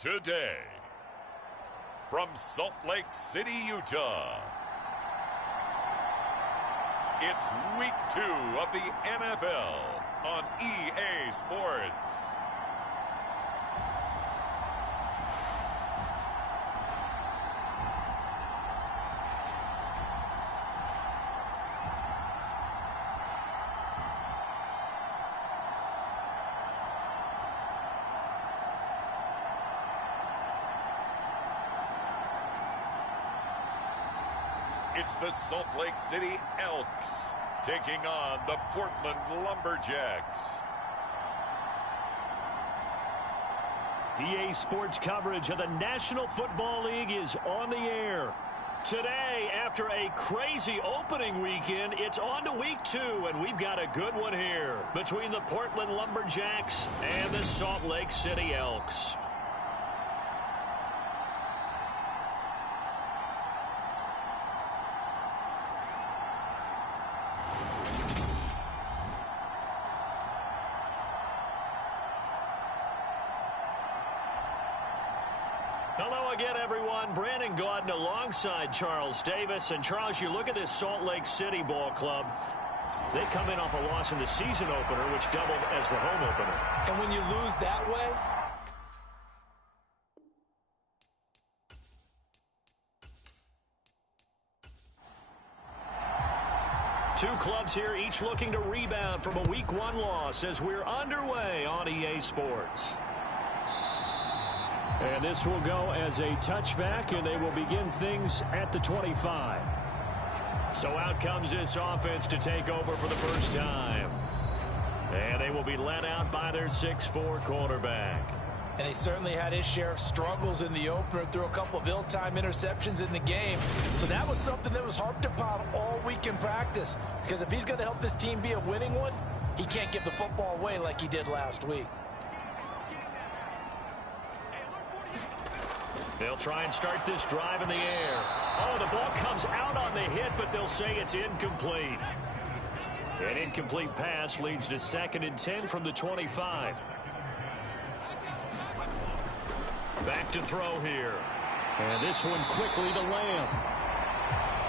today. From Salt Lake City, Utah, it's Week 2 of the NFL on EA Sports. It's the Salt Lake City Elks taking on the Portland Lumberjacks. EA Sports coverage of the National Football League is on the air. Today, after a crazy opening weekend, it's on to Week 2, and we've got a good one here between the Portland Lumberjacks and the Salt Lake City Elks. Hello again, everyone. Brandon Gaudin alongside Charles Davis. And, Charles, you look at this Salt Lake City ball club. They come in off a loss in the season opener, which doubled as the home opener. And when you lose that way, two clubs here, each looking to rebound from a Week 1 loss as we're underway on EA Sports. And this will go as a touchback, and they will begin things at the 25. So out comes this offense to take over for the first time. And they will be led out by their 6'4" quarterback. and he certainly had his share of struggles in the opener, threw a couple of ill-timed interceptions in the game. So that was something that was harped upon all week in practice, because if he's going to help this team be a winning one, he can't give the football away like he did last week. They'll try and start this drive in the air. Oh, the ball comes out on the hit, but they'll say it's incomplete. An incomplete pass leads to 2nd and 10 from the 25. Back to throw here. And this one quickly to Lamb.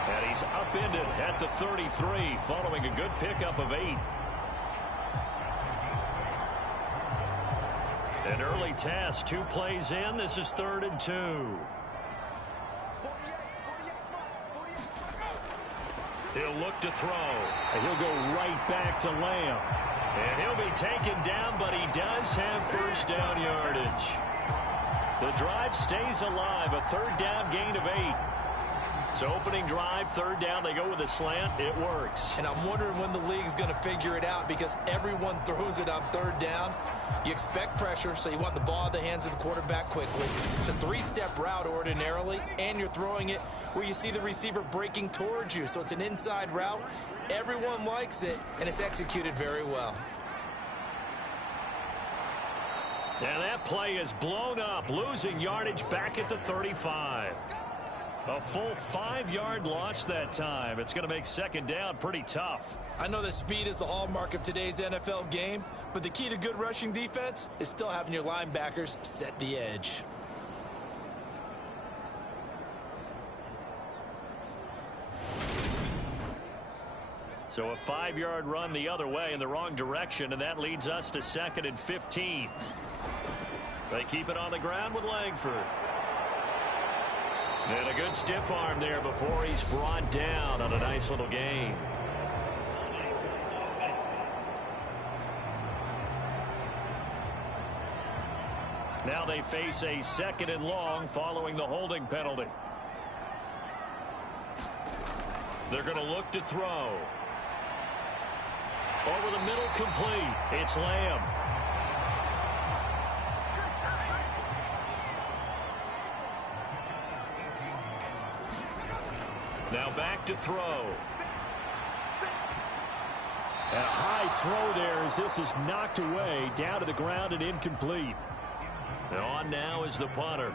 And he's upended at the 33 following a good pickup of 8. An early test, 2 plays in. This is 3rd and 2. He'll look to throw. And he'll go right back to Lamb. And he'll be taken down, but he does have first down yardage. The drive stays alive, a 3rd down gain of 8. So opening drive, 3rd down, they go with a slant. It works. And I'm wondering when the league's going to figure it out, because everyone throws it on 3rd down. You expect pressure, so you want the ball in the hands of the quarterback quickly. It's a 3-step route ordinarily, and you're throwing it where you see the receiver breaking towards you. So it's an inside route. Everyone likes it, and it's executed very well. And that play is blown up, losing yardage back at the 35. A full 5-yard loss that time. It's going to make 2nd down pretty tough. I know that speed is the hallmark of today's NFL game, but the key to good rushing defense is still having your linebackers set the edge. So a 5-yard run the other way in the wrong direction, and that leads us to 2nd and 15. They keep it on the ground with Langford. And a good stiff arm there before he's brought down on a nice little gain. Now they face a 2nd and long following the holding penalty. They're going to look to throw. Over the middle, complete. It's Lamb. Now back to throw. And a high throw there as this is knocked away, down to the ground and incomplete. And on now is the punter.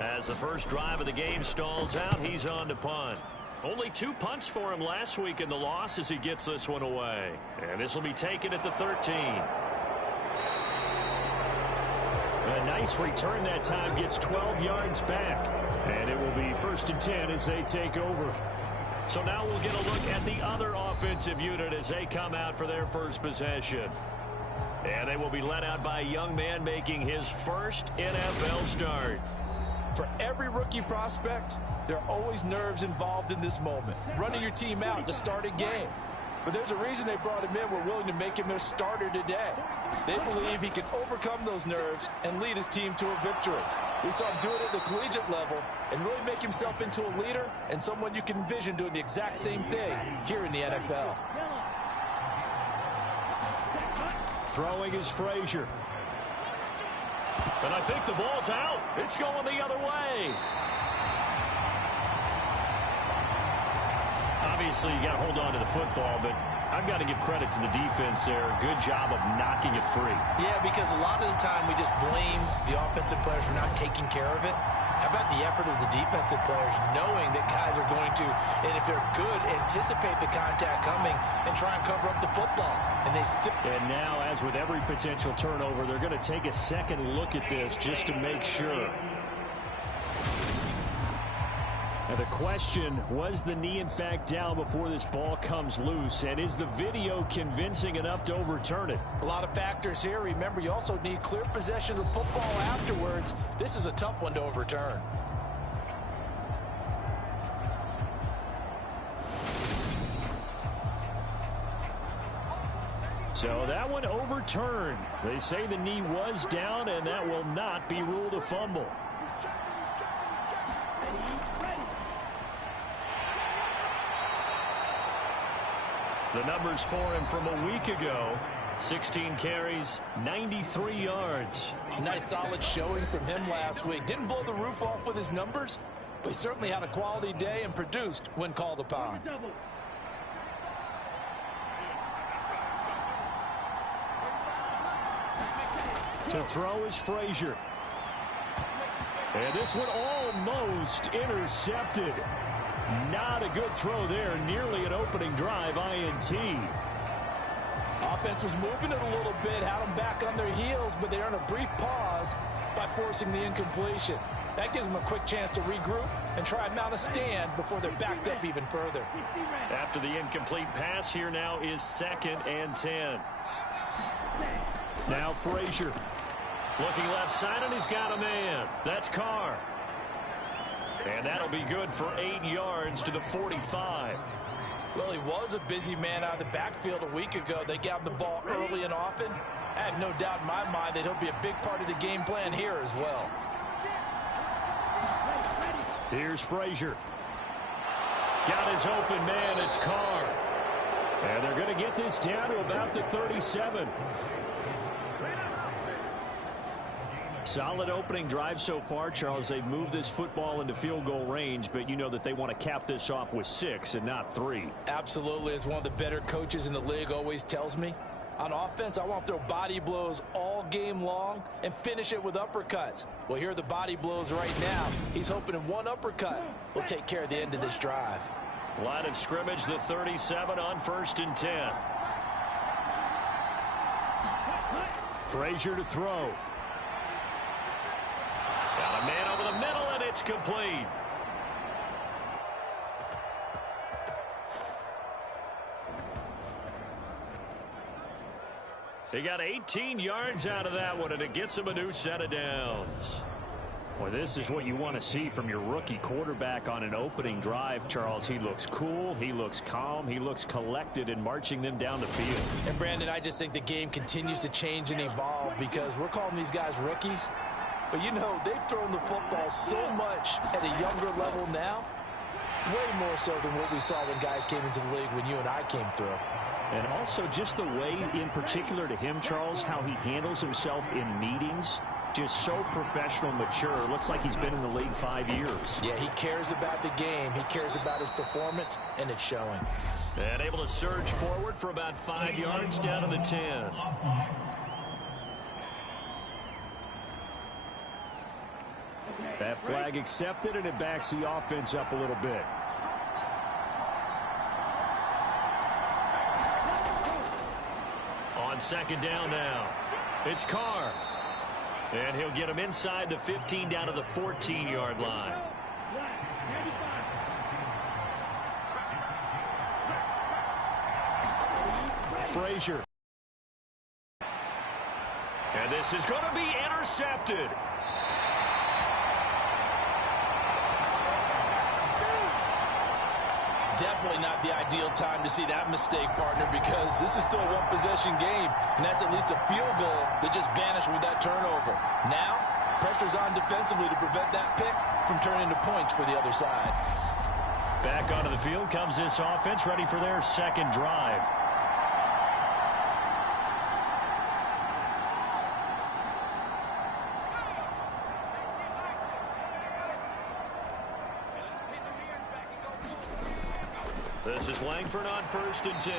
As the first drive of the game stalls out, he's on to punt. Only 2 punts for him last week in the loss as he gets this one away. And this will be taken at the 13. A A nice return that time, gets 12 yards back. And it will be 1st and 10 as they take over. So now we'll get a look at the other offensive unit as they come out for their first possession. And they will be led out by a young man making his first NFL start. For every rookie prospect, there are always nerves involved in this moment. Running your team out to start a game. But there's a reason they brought him in. We're willing to make him their starter today. They believe he can overcome those nerves and lead his team to a victory. We saw him do it at the collegiate level and really make himself into a leader and someone you can envision doing the exact same thing here in the NFL. Throwing is Frazier. And I think the ball's out. It's going the other way. Obviously, you got to hold on to the football, but I've got to give credit to the defense there. Good job of knocking it free. Yeah, because a lot of the time we just blame the offensive players for not taking care of it. How about the effort of the defensive players knowing that guys are going to, and if they're good, anticipate the contact coming and try and cover up the football. And they still. And now, as with every potential turnover, they're going to take a second look at this just to make sure. Now the question, was the knee in fact down before this ball comes loose? And is the video convincing enough to overturn it? A lot of factors here. Remember, you also need clear possession of the football afterwards. This is a tough one to overturn. So that one overturned. They say the knee was down, and that will not be ruled a fumble. The numbers for him from a week ago, 16 carries, 93 yards. Nice solid showing from him last week. Didn't blow the roof off with his numbers, but he certainly had a quality day and produced when called upon. To throw is Frazier. And this one almost intercepted. Not a good throw there. Nearly an opening drive INT. Offense was moving it a little bit, had them back on their heels, but they earned a brief pause by forcing the incompletion. That gives them a quick chance to regroup and try and mount a stand before they're backed up even further. After the incomplete pass, here now is 2nd and 10. Now Frazier. Looking left side, and he's got a man. That's Carr. And that'll be good for 8 yards to the 45. Well, he was a busy man out of the backfield a week ago. They got him the ball early and often. I have no doubt in my mind that he'll be a big part of the game plan here as well. Here's Frazier. Got his open man. It's Carr. And they're going to get this down to about the 37. Solid opening drive so far, Charles. They've moved this football into field goal range, but you know that they want to cap this off with 6 and not 3. Absolutely. As one of the better coaches in the league always tells me, on offense, I want to throw body blows all game long and finish it with uppercuts. Well, here are the body blows right now. He's hoping in one uppercut will take care of the end of this drive. Line of scrimmage, the 37 on 1st and 10. Frazier to throw. Got a man over the middle, and it's complete. They got 18 yards out of that one, and it gets them a new set of downs. Well, this is what you want to see from your rookie quarterback on an opening drive, Charles. He looks cool, he looks calm, he looks collected in marching them down the field. And, Brandon, I just think the game continues to change and evolve because we're calling these guys rookies. But, you know, they've thrown the football so much at a younger level now, way more so than what we saw when guys came into the league when you and I came through. And also just the way, in particular to him, Charles, how he handles himself in meetings. Just so professional, mature. Looks like he's been in the league 5 years. Yeah, he cares about the game. He cares about his performance, and it's showing. And able to surge forward for about 5 yards down to the 10. That flag accepted, and it backs the offense up a little bit. On 2nd down now, it's Carr. And he'll get him inside the 15 down to the 14-yard line. Frazier. And this is going to be intercepted. Definitely not the ideal time to see that mistake, partner, because this is still a one-possession game, and that's at least a field goal that just vanished with that turnover. Now, pressure's on defensively to prevent that pick from turning into points for the other side. Back onto the field comes this offense, ready for their second drive. This is Langford on 1st and 10.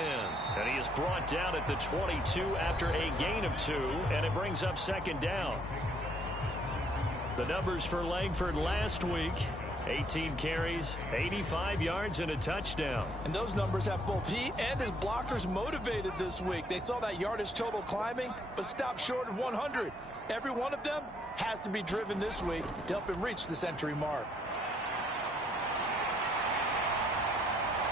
And he is brought down at the 22 after a gain of 2, and it brings up 2nd down. The numbers for Langford last week: 18 carries, 85 yards, and a touchdown. And those numbers have both he and his blockers motivated this week. They saw that yardage total climbing, but stopped short of 100. Every one of them has to be driven this week to help him reach the century mark.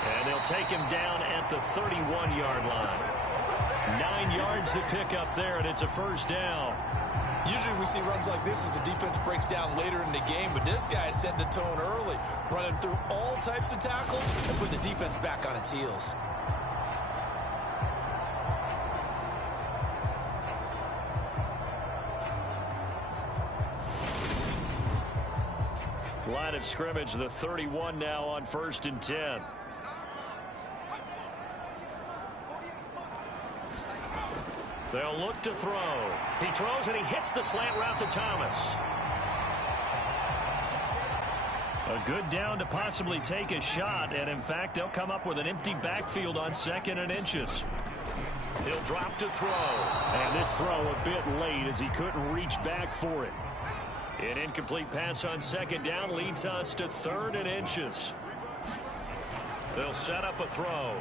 And they'll take him down at the 31-yard line. 9 yards to pick up there, and it's a 1st down. Usually we see runs like this as the defense breaks down later in the game, but this guy set the tone early, running through all types of tackles and putting the defense back on its heels. Line of scrimmage, the 31 now on 1st and 10. They'll look to throw. He throws and he hits the slant route to Thomas. A good down to possibly take a shot, and in fact they'll come up with an empty backfield on 2nd and inches. He'll drop to throw. And this throw a bit late as he couldn't reach back for it. An incomplete pass on 2nd down leads us to 3rd and inches. They'll set up a throw.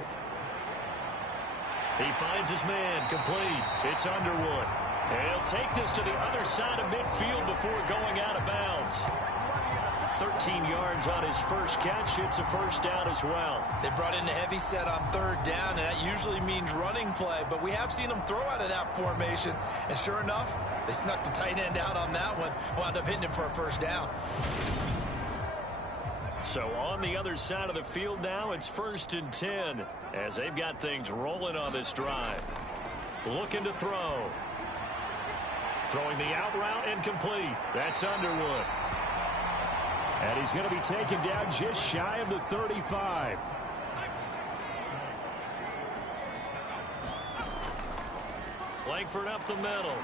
He finds his man, complete. It's Underwood. And he'll take this to the other side of midfield before going out of bounds. 13 yards on his first catch. It's a 1st down as well. They brought in a heavy set on 3rd down, and that usually means running play. But we have seen them throw out of that formation. And sure enough, they snuck the tight end out on that one. Wound up hitting him for a 1st down. So on the other side of the field now, it's 1st and 10 as they've got things rolling on this drive. Looking to throw. Throwing the out route incomplete. That's Underwood. And he's going to be taken down just shy of the 35. Langford up the middle.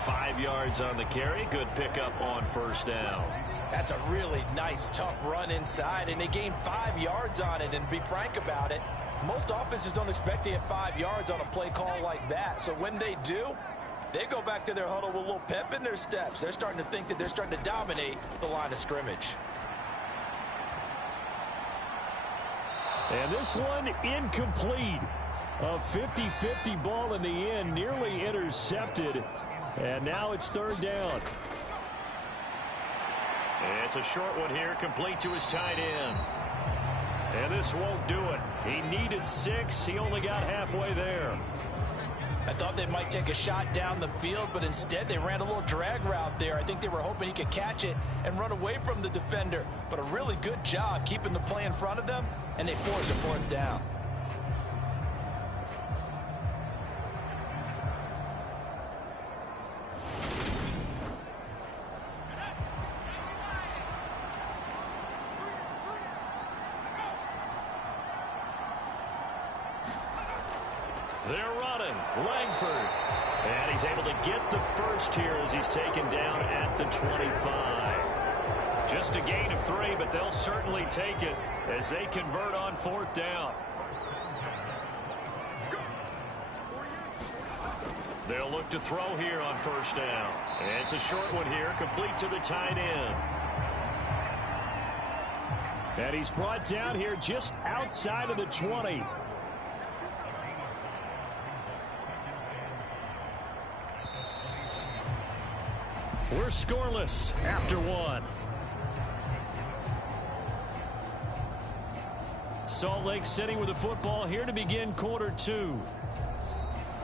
5 yards on the carry. Good pickup on 1st down. That's a really nice, tough run inside, and they gained 5 yards on it. And to be frank about it, most offenses don't expect to hit 5 yards on a play call like that. So when they do, they go back to their huddle with a little pep in their steps. They're starting to think that they're starting to dominate the line of scrimmage. And this one incomplete. A 50-50 ball in the end, nearly intercepted. And now it's 3rd down. It's a short one here, complete to his tight end. And this won't do it. He needed 6. He only got halfway there. I thought they might take a shot down the field, but instead they ran a little drag route there. I think they were hoping he could catch it and run away from the defender. But a really good job keeping the play in front of them, and they force a 4th down. They're running. Langford. And he's able to get the first here as he's taken down at the 25. Just a gain of 3, but they'll certainly take it as they convert on 4th down. They'll look to throw here on 1st down. And it's a short one here, complete to the tight end. And he's brought down here just outside of the 20. We're scoreless after one. Salt Lake City with the football here to begin quarter two,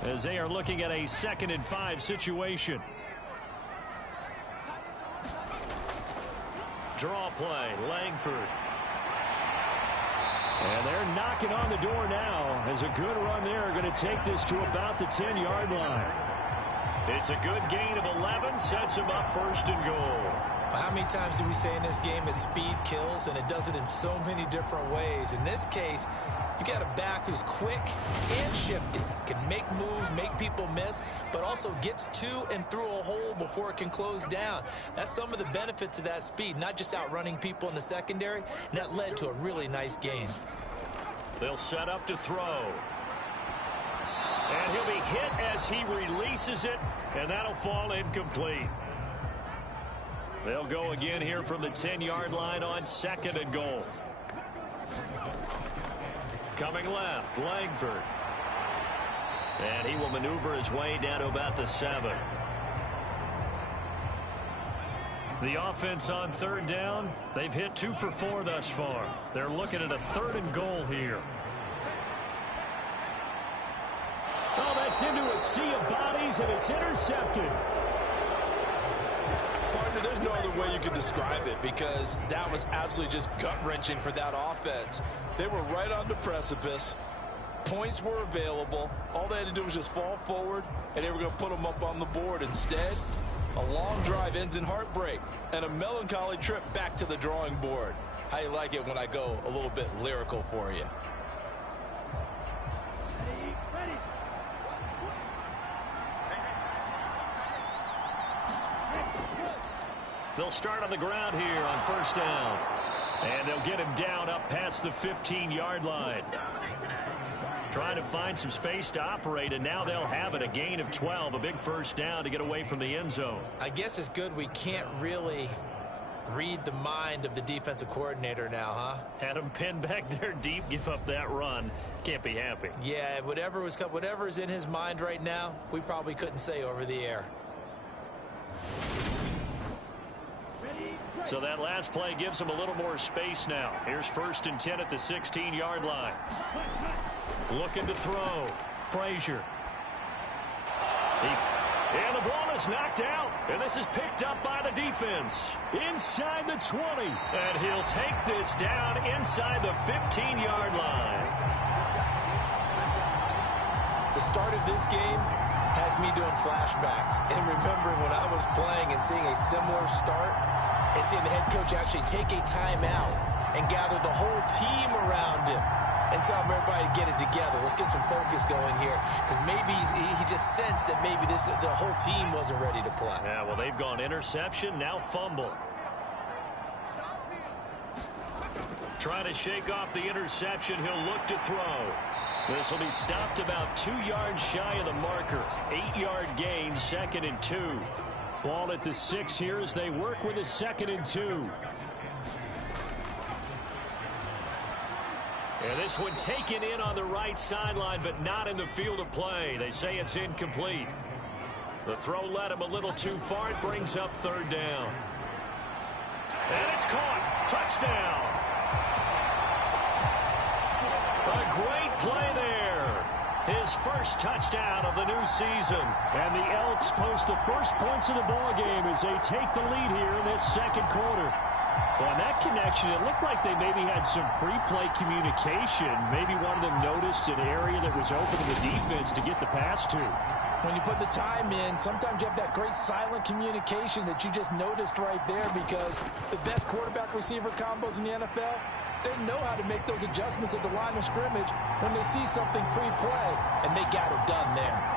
as they are looking at a 2nd and 5 situation. Draw play, Langford. And they're knocking on the door now, as a good run there are going to take this to about the 10-yard line. It's a good gain of 11, sets him up 1st and goal. How many times do we say in this game is speed kills, and it does it in so many different ways. In this case, you got a back who's quick and shifty, can make moves, make people miss, but also gets to and through a hole before it can close down. That's some of the benefits of that speed, not just outrunning people in the secondary, and that led to a really nice gain. They'll set up to throw. And he'll be hit as he releases it, and that'll fall incomplete. They'll go again here from the 10-yard line on 2nd and goal. Coming left, Langford. And he will maneuver his way down to about the 7. The offense on 3rd down, they've hit 2 for 4 thus far. They're looking at a 3rd and goal here. Oh, that's into a sea of bodies, and it's intercepted. Partner, there's no other way you could describe it, because that was absolutely just gut-wrenching for that offense. They were right on the precipice. Points were available. All they had to do was just fall forward, and they were going to put them up on the board. Instead, a long drive ends in heartbreak and a melancholy trip back to the drawing board. How you like it when I go a little bit lyrical for you? They'll start on the ground here on 1st down. And they'll get him down up past the 15-yard line. Trying to find some space to operate, and now they'll have it. A gain of 12, a big 1st down to get away from the end zone. I guess it's good we can't really read the mind of the defensive coordinator now, huh? Had him pinned back there deep, give up that run. Can't be happy. Yeah, whatever is in his mind right now, we probably couldn't say over the air. So that last play gives him a little more space now. Here's 1st and 10 at the 16-yard line. Looking to throw. Frazier. And the ball is knocked out. And this is picked up by the defense. Inside the 20. And he'll take this down inside the 15-yard line. The start of this game has me doing flashbacks and remembering when I was playing and seeing a similar start and seeing the head coach actually take a timeout and gather the whole team around him and tell everybody to get it together. Let's get some focus going here, because maybe he just sensed that maybe the whole team wasn't ready to play. Yeah, well, they've gone interception, now fumble. Trying to shake off the interception, he'll look to throw. This will be stopped about 2 yards shy of the marker. 8-yard gain, 2nd and 2. Ball at the 6 here as they work with a 2nd and 2. And this one taken in on the right sideline, but not in the field of play. They say it's incomplete. The throw led him a little too far. It brings up 3rd down. And it's caught. Touchdown. A great play there. His first touchdown of the new season. And the Elks post the first points of the ball game as they take the lead here in this 2nd quarter. Well, that connection, it looked like they maybe had some pre-play communication. Maybe one of them noticed an area that was open to the defense to get the pass to. When you put the time in, sometimes you have that great silent communication that you just noticed right there, because the best quarterback-receiver combos in the NFL, they know how to make those adjustments at the line of scrimmage when they see something pre-play, and they got it done there.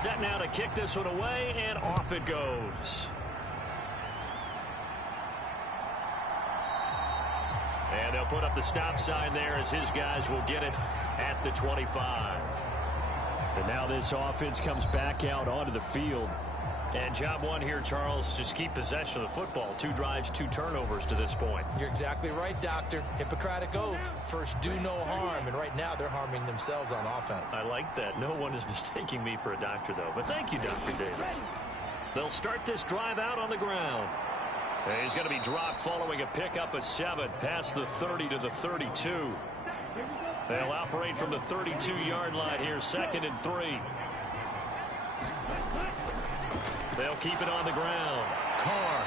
Set now to kick this one away, and off it goes. And they'll put up the stop sign there as his guys will get it at the 25. And now this offense comes back out onto the field. And job one here, Charles, just keep possession of the football. 2 drives, 2 turnovers to this point. You're exactly right, Doctor. Hippocratic oath. First, do no harm. And right now, they're harming themselves on offense. I like that. No one is mistaking me for a doctor, though. But thank you, Dr. Davis. They'll start this drive out on the ground. And he's going to be dropped following a pickup of 7 past the 30 to the 32. They'll operate from the 32-yard line here, 2nd and 3. They'll keep it on the ground. Carr,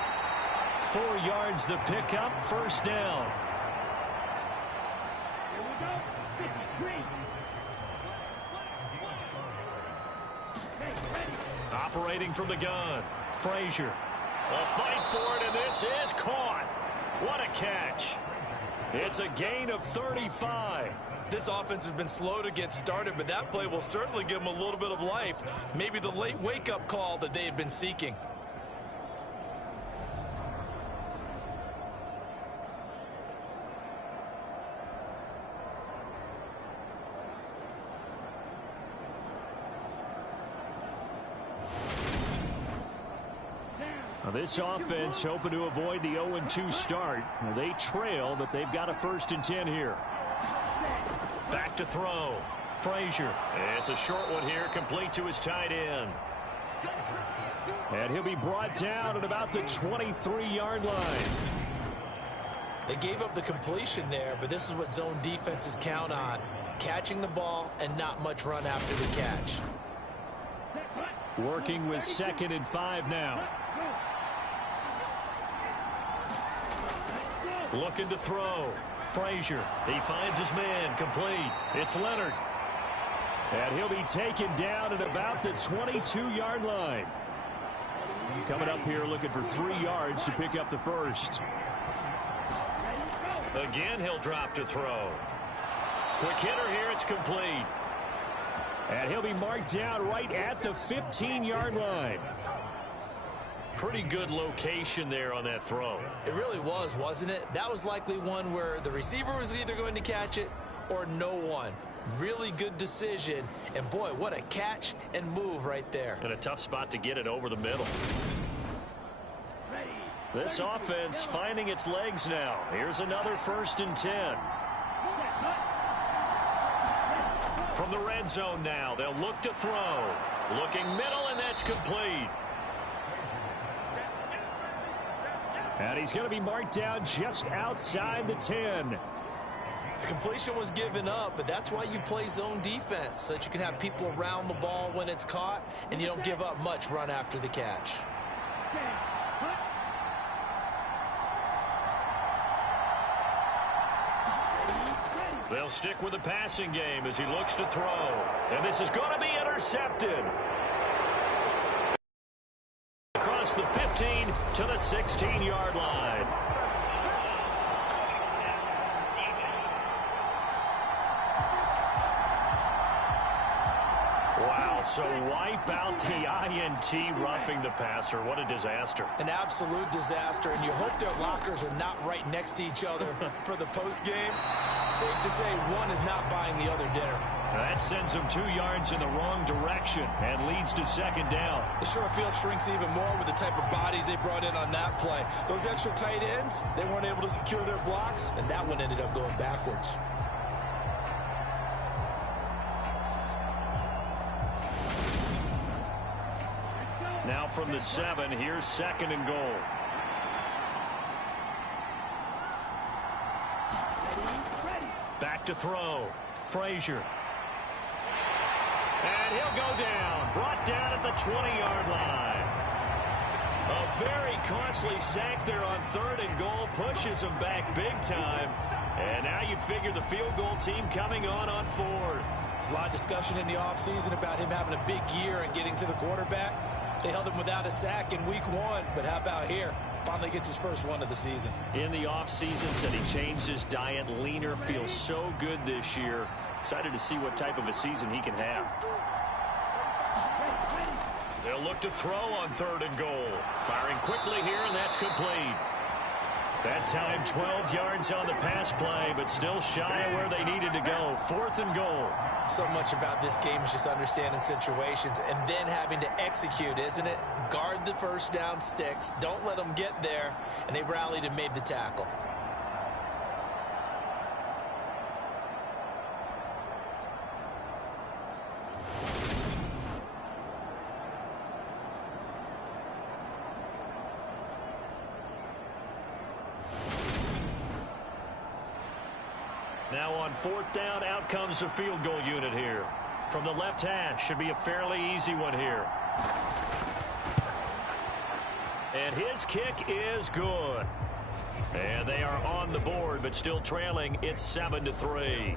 4 yards the pickup, 1st down. Operating from the gun, Frazier. A fight for it, and this is caught. What a catch. It's a gain of 35. This offense has been slow to get started, but that play will certainly give them a little bit of life. Maybe the late wake-up call that they had been seeking. Now this offense hoping to avoid the 0-2 start. Now they trail, but they've got a 1st and 10 here. Back to throw. Frazier. It's a short one here, complete to his tight end. And he'll be brought down at about the 23-yard line. They gave up the completion there, but this is what zone defenses count on. Catching the ball and not much run after the catch. Working with 2nd and 5 now. Looking to throw. Frazier. He finds his man. Complete. It's Leonard. And he'll be taken down at about the 22-yard line. Coming up here looking for 3 yards to pick up the 1st. Again, he'll drop to throw. Quick hitter here. It's complete. And he'll be marked down right at the 15-yard line. Pretty good location there on that throw. It really was, wasn't it? That was likely one where the receiver was either going to catch it or no one. Really good decision. And, boy, what a catch and move right there. And a tough spot to get it over the middle. This offense finding its legs now. Here's another 1st and 10. From the red zone now, they'll look to throw. Looking middle, and that's complete. And he's going to be marked down just outside the 10. The completion was given up, but that's why you play zone defense, so that you can have people around the ball when it's caught, and you don't give up much run after the catch. They'll stick with the passing game as he looks to throw. And this is going to be intercepted. Across the 15 to the 16-yard line. Wow, so wipe out the INT roughing the passer. What a disaster. An absolute disaster, and you hope their lockers are not right next to each other for the postgame. Safe to say one is not buying the other dinner. That sends them 2 yards in the wrong direction and leads to 2nd down. The short field shrinks even more with the type of bodies they brought in on that play. Those extra tight ends, they weren't able to secure their blocks, and that one ended up going backwards. Now from the 7, here's 2nd and goal. Back to throw. Frazier. And he'll go down. Brought down at the 20-yard line. A very costly sack there on 3rd and goal. Pushes him back big time. And now you'd figure the field goal team coming on 4th. There's a lot of discussion in the offseason about him having a big year and getting to the quarterback. They held him without a sack in week 1, but how about here? Finally gets his first one of the season. In the offseason, said he changed his diet, leaner, feels so good this year. Excited to see what type of a season he can have. They'll look to throw on 3rd and goal. Firing quickly here, and that's complete. That time 12 yards on the pass play, but still shy of where they needed to go. 4th and goal. So much about this game is just understanding situations and then having to execute, isn't it? Guard the first down sticks. Don't let them get there. And they rallied and made the tackle. Now on 4th down, out comes the field goal unit here. From the left hash, should be a fairly easy one here. And his kick is good. And they are on the board, but still trailing. It's 7-3.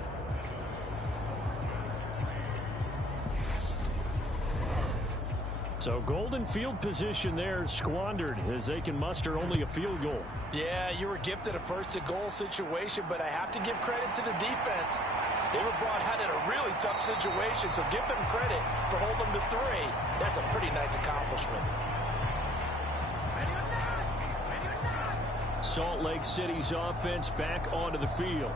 So golden field position there squandered as they can muster only a field goal. Yeah, you were gifted a first-to-goal situation, but I have to give credit to the defense. They were brought out in a really tough situation, so give them credit for holding them to 3. That's a pretty nice accomplishment. Salt Lake City's offense back onto the field.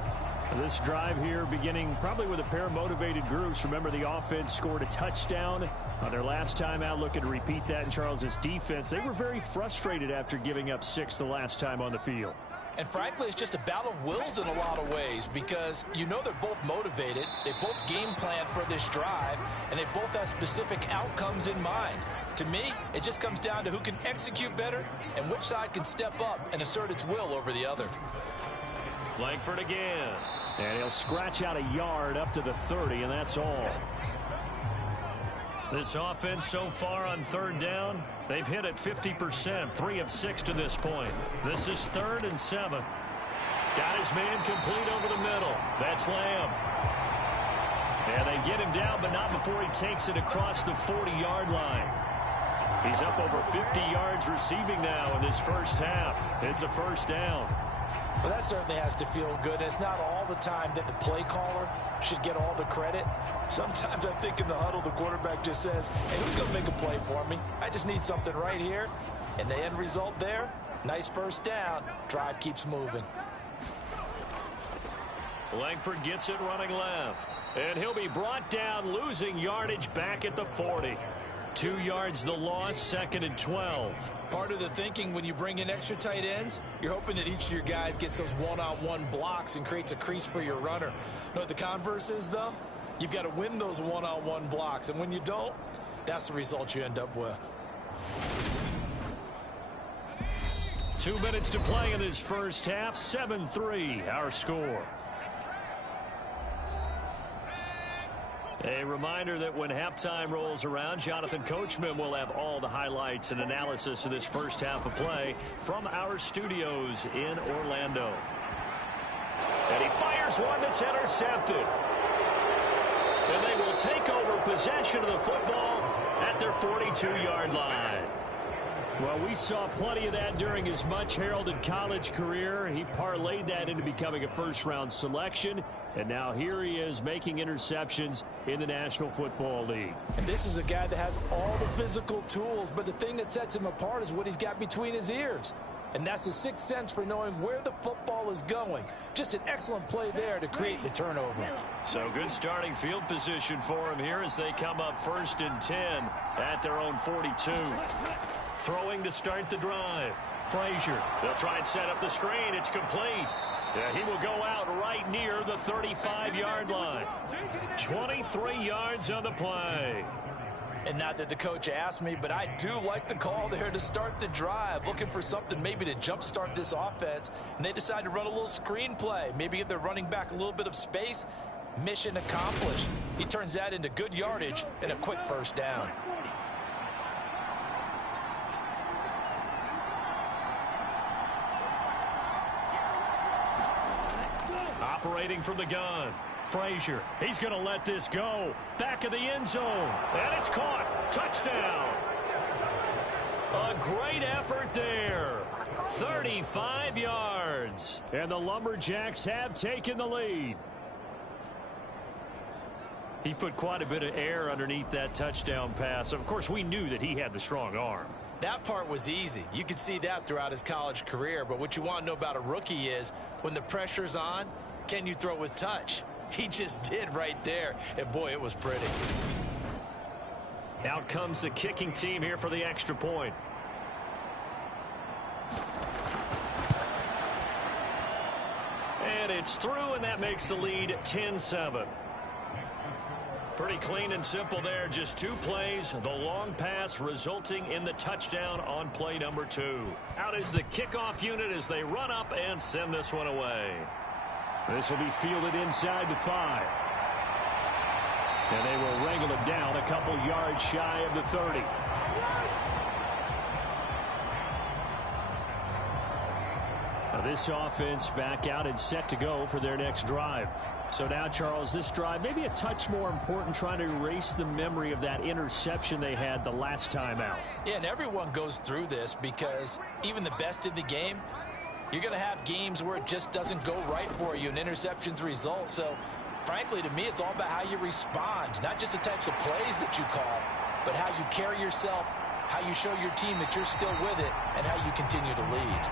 This drive here beginning probably with a pair of motivated groups. Remember, the offense scored a touchdown on their last time out. Looking to repeat that in Charles's defense. They were very frustrated after giving up 6 the last time on the field. And frankly, it's just a battle of wills in a lot of ways because you know they're both motivated. They both game plan for this drive, and they both have specific outcomes in mind. To me, it just comes down to who can execute better and which side can step up and assert its will over the other. Langford again. And he'll scratch out a yard up to the 30, and that's all. This offense so far on 3rd down, they've hit it 50%, 3 of 6 to this point. This is 3rd and 7. Got his man complete over the middle. That's Lamb. And they get him down, but not before he takes it across the 40-yard line. He's up over 50 yards receiving now in this first half. It's a first down. Well, that certainly has to feel good. It's not all the time that the play caller should get all the credit. Sometimes I think in the huddle, the quarterback just says, hey, who's going to make a play for me? I just need something right here. And the end result there, nice first down. Drive keeps moving. Langford gets it running left. And he'll be brought down, losing yardage back at the 40. 2 yards the loss, 2nd and 12. Part of the thinking when you bring in extra tight ends, you're hoping that each of your guys gets those one-on-one blocks and creates a crease for your runner. You know what the converse is, though? You've got to win those one-on-one blocks, and when you don't, that's the result you end up with. 2 minutes to play in this first half, 7-3, our score. A reminder that when halftime rolls around, Jonathan Coachman will have all the highlights and analysis of this first half of play from our studios in Orlando. And he fires one that's intercepted. And they will take over possession of the football at their 42-yard line. Well, we saw plenty of that during his much-heralded college career. He parlayed that into becoming a first-round selection. And now here he is making interceptions in the National Football League. And this is a guy that has all the physical tools, but the thing that sets him apart is what he's got between his ears. And that's the sixth sense for knowing where the football is going. Just an excellent play there to create the turnover. So good starting field position for him here as they come up 1st and 10 at their own 42. Throwing to start the drive. Frazier. They'll try and set up the screen. It's complete. Yeah, he will go out right near the 35-yard line. 23 yards on the play. And not that the coach asked me, but I do like the call there to start the drive. Looking for something maybe to jumpstart this offense. And they decide to run a little screen play. Maybe give their running back a little bit of space. Mission accomplished. He turns that into good yardage and a quick first down. Operating from the gun. Frazier, he's going to let this go. Back of the end zone. And it's caught. Touchdown. A great effort there. 35 yards. And the Lumberjacks have taken the lead. He put quite a bit of air underneath that touchdown pass. Of course, we knew that he had the strong arm. That part was easy. You could see that throughout his college career. But what you want to know about a rookie is when the pressure's on, can you throw with touch? He just did right there. And, boy, it was pretty. Out comes the kicking team here for the extra point. And it's through, and that makes the lead 10-7. Pretty clean and simple there. Just 2 plays. The long pass resulting in the touchdown on play number 2. Out is the kickoff unit as they run up and send this one away. This will be fielded inside the 5. And they will wrangle it down a couple yards shy of the 30. Now this offense back out and set to go for their next drive. So now, Charles, this drive maybe a touch more important, trying to erase the memory of that interception they had the last time out. Yeah, and everyone goes through this because even the best in the game, you're going to have games where it just doesn't go right for you and interceptions result. So, frankly, to me, it's all about how you respond, not just the types of plays that you call, but how you carry yourself, how you show your team that you're still with it, and how you continue to lead.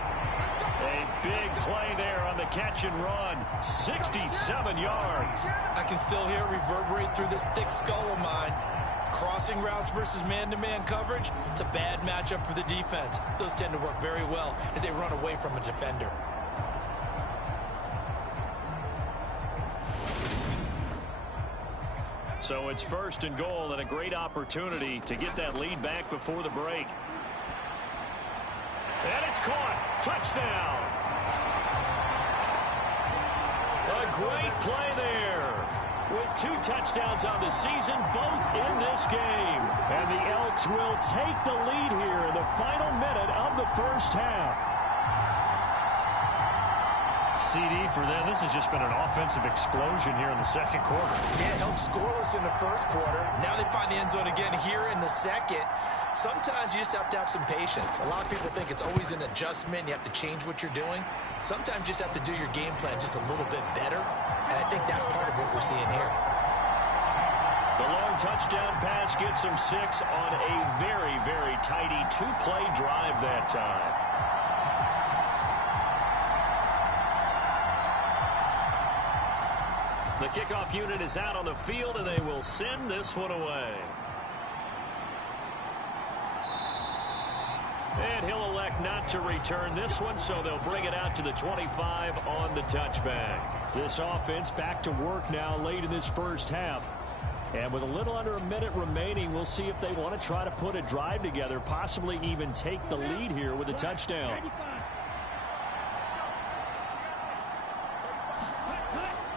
A big play there on the catch and run. 67 yards. I can still hear it reverberate through this thick skull of mine. Crossing routes versus man-to-man coverage, it's a bad matchup for the defense. Those tend to work very well as they run away from a defender. So it's 1st and goal and a great opportunity to get that lead back before the break. And it's caught. Touchdown. A great play there. With 2 touchdowns on the season, both in this game. And the Elks will take the lead here in the final minute of the first half. CD for them. This has just been an offensive explosion here in the second quarter. Yeah, held scoreless in the first quarter. Now they find the end zone again here in the second. Sometimes you just have to have some patience. A lot of people think it's always an adjustment. You have to change what you're doing. Sometimes you just have to do your game plan just a little bit better. And I think that's part of what we're seeing here. The long touchdown pass gets them 6 on a very, very tidy 2-play drive that time. The kickoff unit is out on the field, and they will send this one away. And he'll elect not to return this one, so they'll bring it out to the 25 on the touchback. This offense back to work now late in this first half. And with a little under a minute remaining, we'll see if they want to try to put a drive together, possibly even take the lead here with a touchdown.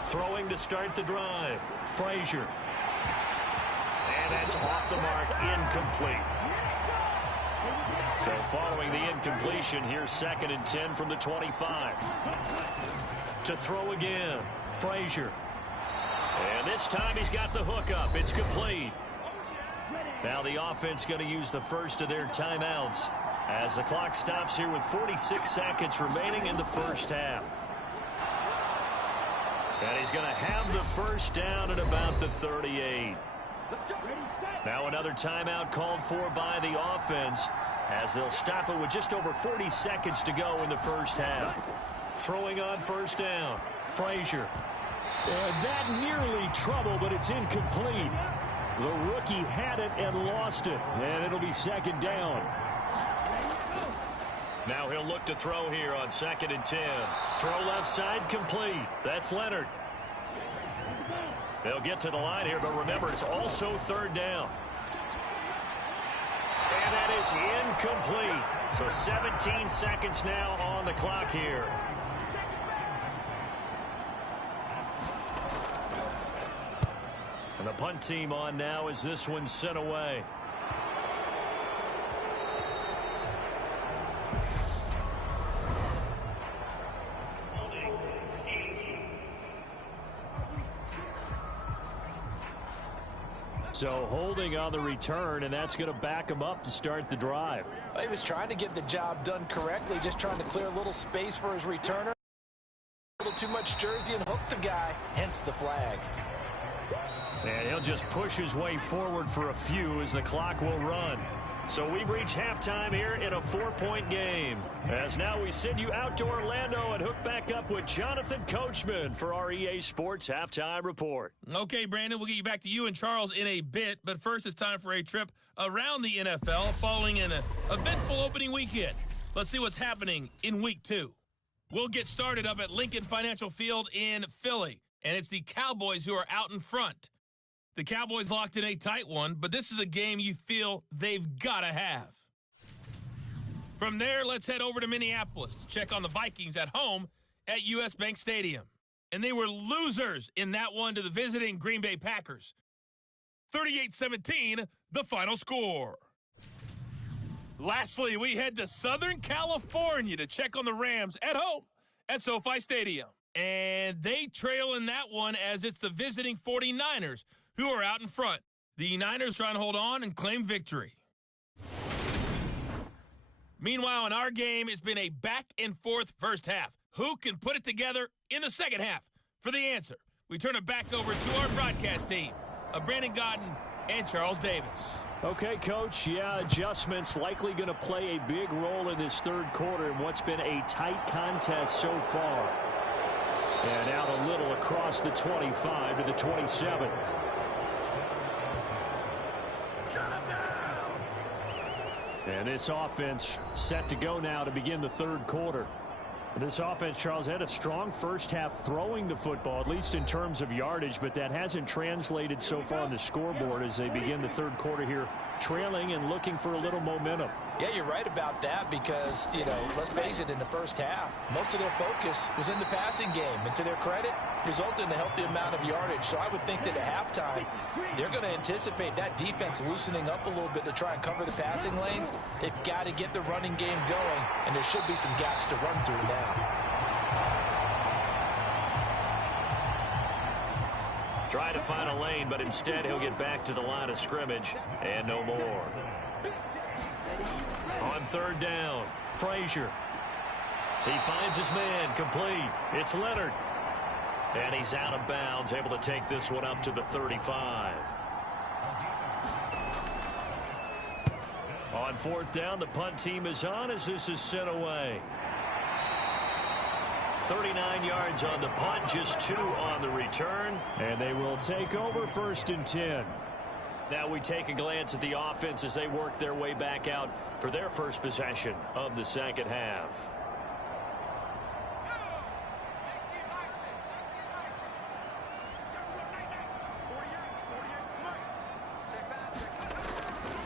Throwing to start the drive. Frazier. And that's off the mark, incomplete. So following the incompletion, here's 2nd and 10 from the 25. To throw again. Frazier. And this time he's got the hook up. It's complete. Now the offense going to use the first of their timeouts as the clock stops here with 46 seconds remaining in the first half. And he's going to have the first down at about the 38. Now another timeout called for by the offense as they'll stop it with just over 40 seconds to go in the first half. Throwing on first down. Frazier. That nearly trouble, but it's incomplete. The rookie had it and lost it. And it'll be 2nd down. Now he'll look to throw here on 2nd and 10. Throw left side complete. That's Leonard. They'll get to the line here, but remember, it's also 3rd down. And that is incomplete. So 17 seconds now on the clock here. And the punt team on now as this one's sent away. So holding on the return, and that's going to back him up to start the drive. He was trying to get the job done correctly, just trying to clear a little space for his returner. A little too much jersey and hook the guy, hence the flag. And he'll just push his way forward for a few as the clock will run. So we've reached halftime here in a 4-point game. As now we send you out to Orlando and hook back up with Jonathan Coachman for our EA Sports Halftime Report. Okay, Brandon, we'll get you back to you and Charles in a bit. But first, it's time for a trip around the NFL following an eventful opening weekend. Let's see what's happening in Week 2. We'll get started up at Lincoln Financial Field in Philly. And it's the Cowboys who are out in front. The Cowboys locked in a tight one, but this is a game you feel they've got to have. From there, let's head over to Minneapolis to check on the Vikings at home at US Bank Stadium. And they were losers in that one to the visiting Green Bay Packers. 38-17, the final score. Lastly, we head to Southern California to check on the Rams at home at SoFi Stadium. And they trail in that one as it's the visiting 49ers who are out in front. The Niners trying to hold on and claim victory. Meanwhile, in our game, it's been a back-and-forth first half. Who can put it together in the second half? For the answer, we turn it back over to our broadcast team of Brandon Godden and Charles Davis. Okay, Coach, adjustments likely going to play a big role in this third quarter in what's been a tight contest so far. And out a little across the 25 to the 27. And this offense set to go now to begin the third quarter. This offense, Charles, had a strong first half throwing the football, at least in terms of yardage, but that hasn't translated so far on the scoreboard as they begin the third quarter here, trailing and looking for a little momentum. Yeah, you're right about that because, let's face it, in the first half, most of their focus was in the passing game. And to their credit, resulted in a healthy amount of yardage. So I would think that at halftime, they're going to anticipate that defense loosening up a little bit to try and cover the passing lanes. They've got to get the running game going, and there should be some gaps to run through now. Try to find a lane, but instead he'll get back to the line of scrimmage and no more. On third down, Frazier. He finds his man, complete. It's Leonard. And he's out of bounds, able to take this one up to the 35. On fourth down, the punt team is on as this is sent away. 39 yards on the punt, just 2 on the return. And they will take over first and 10. Now we take a glance at the offense as they work their way back out for their first possession of the second half.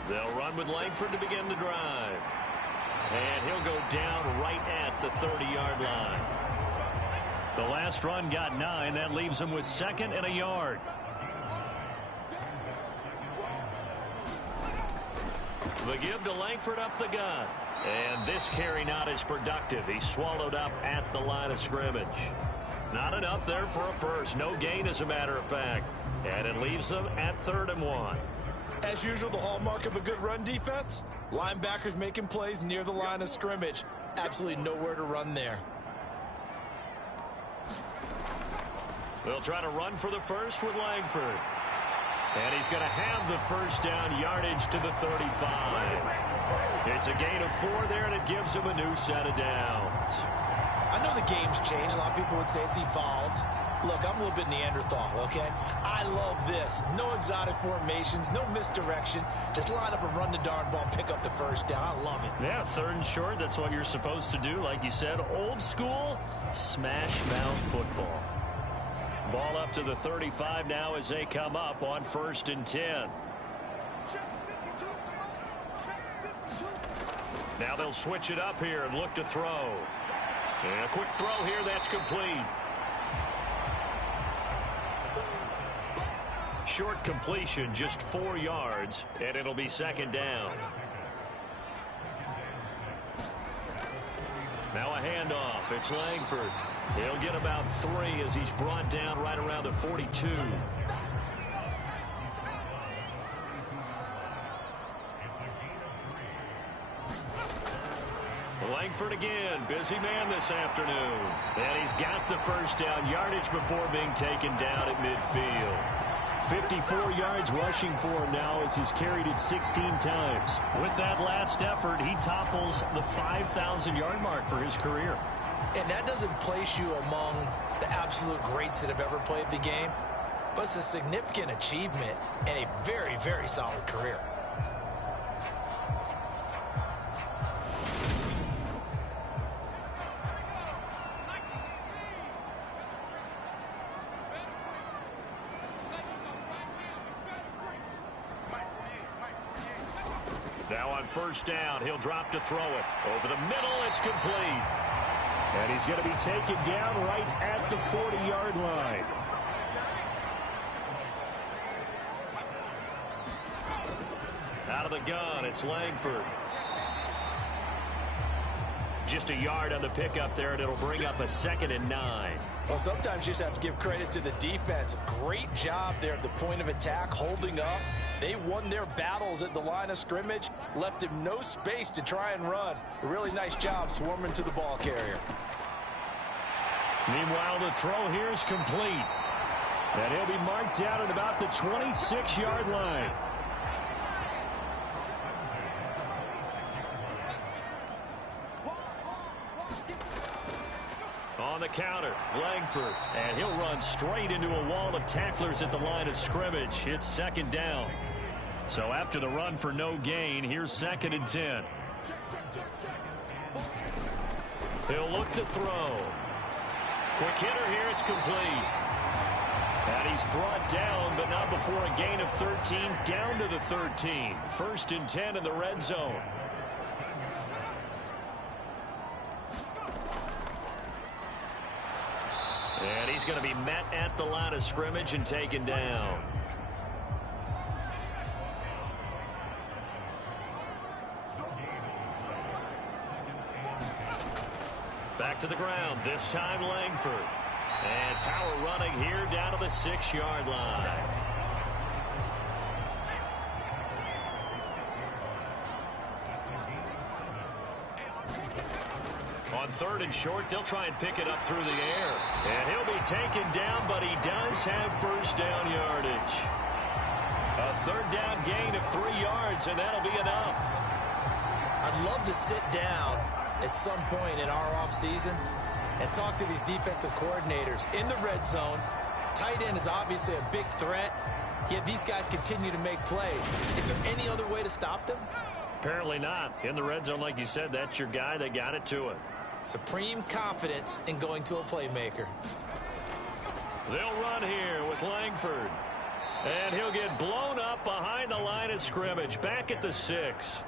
They'll run with Langford to begin the drive. And he'll go down right at the 30-yard line. The last run got 9. That leaves him with second and a yard. The give to Langford up the gut. And this carry not as productive. He's swallowed up at the line of scrimmage. Not enough there for a first. No gain, as a matter of fact. And it leaves them at 3rd and 1. As usual, the hallmark of a good run defense, linebackers making plays near the line of scrimmage. Absolutely nowhere to run there. They'll try to run for the first with Langford. And he's going to have the first down, yardage to the 35. It's a gain of 4 there, and it gives him a new set of downs. I know the game's changed. A lot of people would say it's evolved. Look, I'm a little bit Neanderthal, okay? I love this. No exotic formations, no misdirection. Just line up and run the darn ball and pick up the first down. I love it. Yeah, 3rd and short, that's what you're supposed to do. Like you said, old school, smash mouth football. Ball up to the 35 now as they come up on 1st and 10. Now they'll switch it up here and look to throw. And a quick throw here, that's complete. Short completion, just 4 yards, and it'll be 2nd down. Now a handoff. It's Langford. He'll get about 3 as he's brought down right around the 42. Langford again, busy man this afternoon. And he's got the first down, yardage before being taken down at midfield. 54 yards rushing for him now as he's carried it 16 times. With that last effort, he topples the 5,000-yard mark for his career. And that doesn't place you among the absolute greats that have ever played the game, but it's a significant achievement and a very, very solid career. Now on first down, he'll drop to throw it. Over the middle, it's complete. And he's going to be taken down right at the 40-yard line. Out of the gun, it's Langford. Just a yard on the pickup there, and it'll bring up a 2nd and 9. Well, sometimes you just have to give credit to the defense. Great job there at the point of attack, holding up. They won their battles at the line of scrimmage, left him no space to try and run. A really nice job swarming to the ball carrier. Meanwhile, the throw here is complete. And he'll be marked down at about the 26-yard line. On the counter, Langford, and he'll run straight into a wall of tacklers at the line of scrimmage. It's 2nd down. So after the run for no gain, here's 2nd and 10. He'll look to throw. Quick hitter here, it's complete. And he's brought down, but not before a gain of 13, down to the 13. 1st and 10 in the red zone. And he's going to be met at the line of scrimmage and taken down. Back to the ground, this time Langford. And power running here down to the 6-yard line. On 3rd and short, they'll try and pick it up through the air. And he'll be taken down, but he does have first down yardage. A 3rd down gain of 3 yards, and that'll be enough. I'd love to sit down at some point in our offseason and talk to these defensive coordinators in the red zone. Tight end is obviously a big threat, yet these guys continue to make plays. Is there any other way to stop them? Apparently not. In the red zone, like you said, that's your guy. They got it to him. Supreme confidence in going to a playmaker. They'll run here with Langford. And he'll get blown up behind the line of scrimmage. Back at the 6.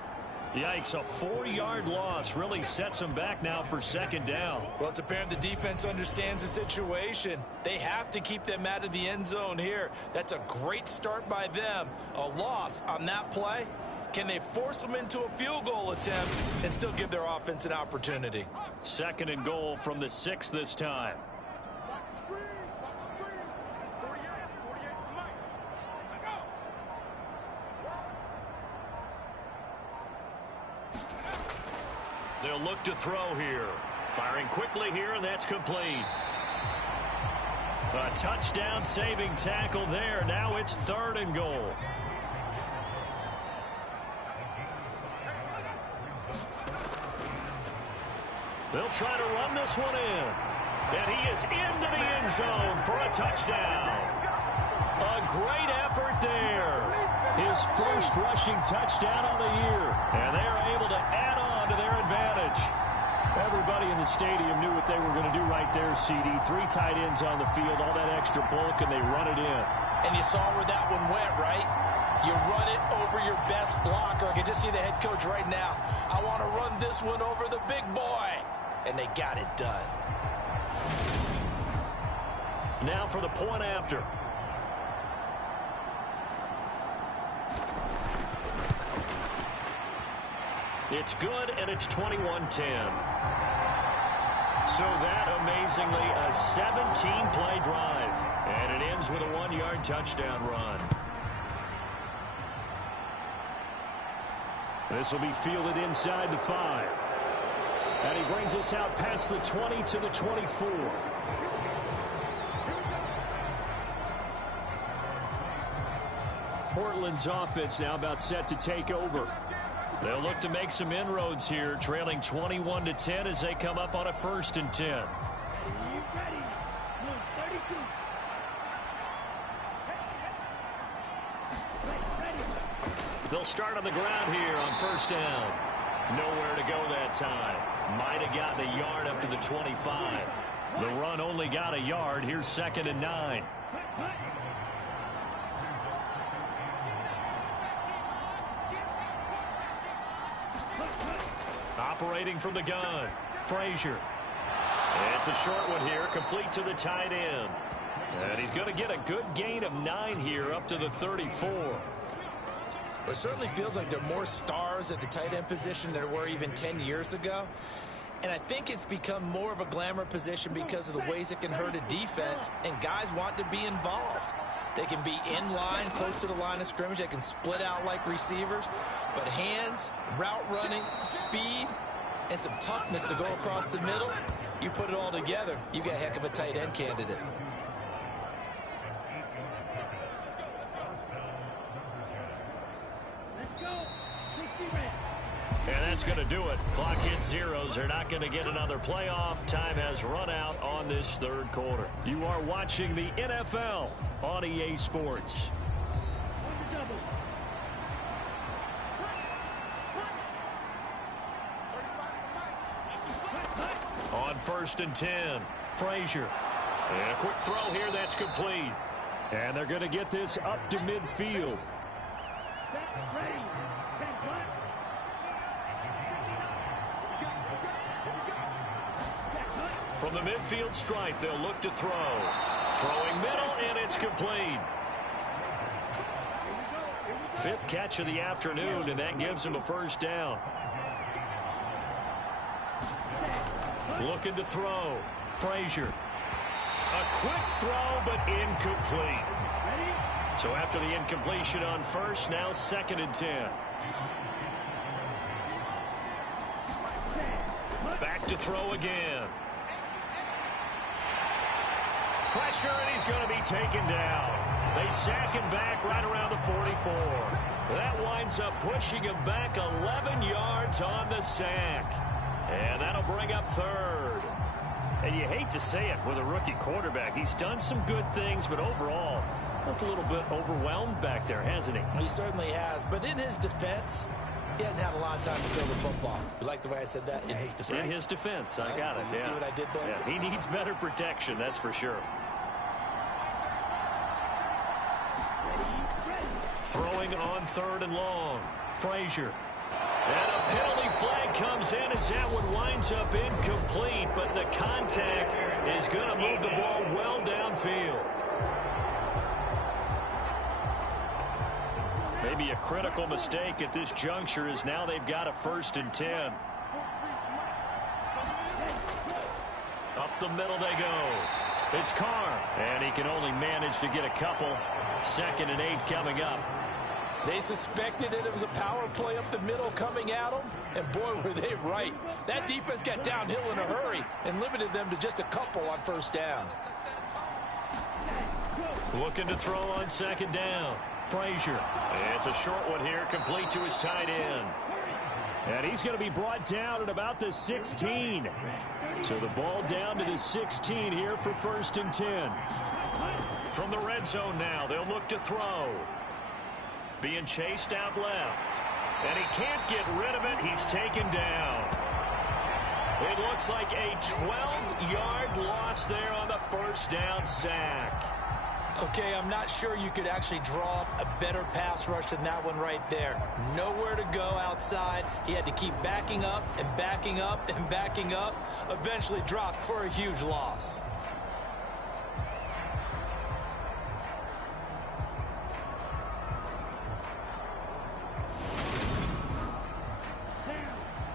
Yikes, a 4-yard loss really sets them back now for 2nd down. Well, it's apparent the defense understands the situation. They have to keep them out of the end zone here. That's a great start by them. A loss on that play. Can they force them into a field goal attempt and still give their offense an opportunity? 2nd and goal from the 6 this time. They'll look to throw here. Firing quickly here, and that's complete. A touchdown saving tackle there. Now it's 3rd and goal. They'll try to run this one in. And he is into the end zone for a touchdown. A great effort there. His first rushing touchdown on the year. And they are able to add on to their advantage. Everybody in the stadium knew what they were going to do right there, CD. 3 tight ends on the field, all that extra bulk, and they run it in. And you saw where that one went, right? You run it over your best blocker. I can just see the head coach right now. I want to run this one over the big boy. And they got it done. Now for the point after. It's good, and it's 21-10. So that, amazingly, a 17-play drive. And it ends with a 1-yard touchdown run. This will be fielded inside the 5. And he brings us out past the 20 to the 24. Portland's offense now about set to take over. They'll look to make some inroads here, trailing 21-10 as they come up on a 1st and 10. They'll start on the ground here on 1st down. Nowhere to go that time. Might have gotten a yard up to the 25. The run only got a yard. Here's 2nd and 9. Operating from the gun, Frazier. It's a short one here, complete to the tight end. And he's going to get a good gain of 9 here up to the 34. It certainly feels like there are more stars at the tight end position than there were even 10 years ago. And I think it's become more of a glamour position because of the ways it can hurt a defense, and guys want to be involved. They can be in line, close to the line of scrimmage. They can split out like receivers. But hands, route running, speed, and some toughness to go across the middle, you put it all together, you got a heck of a tight end candidate. And that's going to do it. Clock hits zeros. They're not going to get another playoff. Time has run out on this 3rd quarter. You are watching the NFL on EA Sports. On 1st and 10, Frazier. And a quick throw here that's complete. And they're going to get this up to midfield. From the midfield stripe, they'll look to throw. Throwing middle, and it's complete. 5th catch of the afternoon, and that gives him a 1st down. Looking to throw. Frazier. A quick throw, but incomplete. So after the incompletion on 1st, now 2nd and 10. Back to throw again. Pressure, and he's going to be taken down. They sack him back right around the 44. That winds up pushing him back 11 yards on the sack. And that'll bring up 3rd. And you hate to say it with a rookie quarterback. He's done some good things, but overall, looked a little bit overwhelmed back there, hasn't he? He certainly has. But in his defense, he hasn't had a lot of time to throw the football. You like the way I said that? In his defense? In his defense. I got it. You see what I did there? Yeah, he needs better protection, that's for sure. Throwing on 3rd and long. Frazier. And a penalty flag comes in as that one winds up incomplete, but the contact is going to move the ball well downfield. Maybe a critical mistake at this juncture is now they've got a 1st and 10. Up the middle they go. It's Carr, and he can only manage to get a couple. 2nd and 8 coming up. They suspected it was a power play up the middle coming at them, and boy, were they right. That defense got downhill in a hurry and limited them to just a couple on 1st down. Looking to throw on 2nd down. Frazier. It's a short one here, complete to his tight end. And he's going to be brought down at about the 16. So the ball down to the 16 here for 1st and 10. From the red zone now, they'll look to throw. Being chased out left. And he can't get rid of it. He's taken down. It looks like a 12-yard loss there on the 1st down sack. Okay, I'm not sure you could actually draw up a better pass rush than that one right there. Nowhere to go outside. He had to keep backing up and backing up and backing up. Eventually dropped for a huge loss.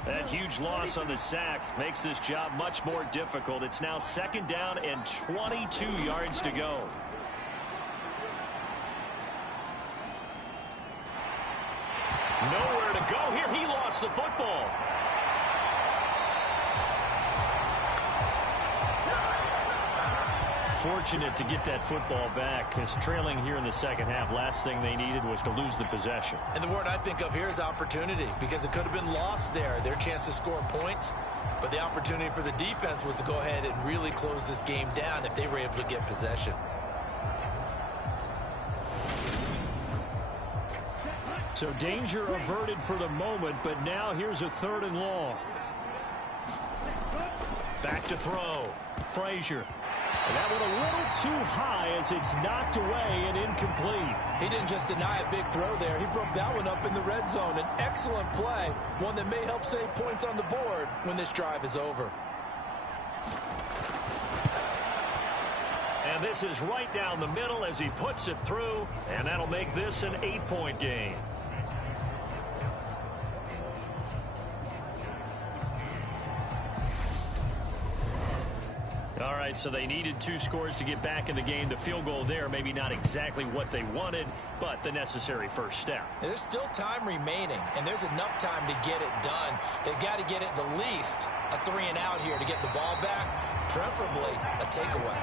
That huge loss on the sack makes this job much more difficult. It's now 2nd down and 22 yards to go. Nowhere to go here. He lost the football. fortunate to get that football back, because trailing here in the second half, last thing they needed was to lose the possession. And the word I think of here is opportunity, because it could have been lost there, their chance to score points. But the opportunity for the defense was to go ahead and really close this game down if they were able to get possession. So danger averted for the moment, but now here's a 3rd and long. Back to throw. Frazier. And that one a little too high as it's knocked away and incomplete. He didn't just deny a big throw there. He broke that one up in the red zone. An excellent play, one that may help save points on the board when this drive is over. And this is right down the middle as he puts it through, and that'll make this an 8-point game. All right, so they needed 2 scores to get back in the game. The field goal there, maybe not exactly what they wanted, but the necessary first step. There's still time remaining, and there's enough time to get it done. They've got to get it the least a 3-and-out here to get the ball back, preferably a takeaway.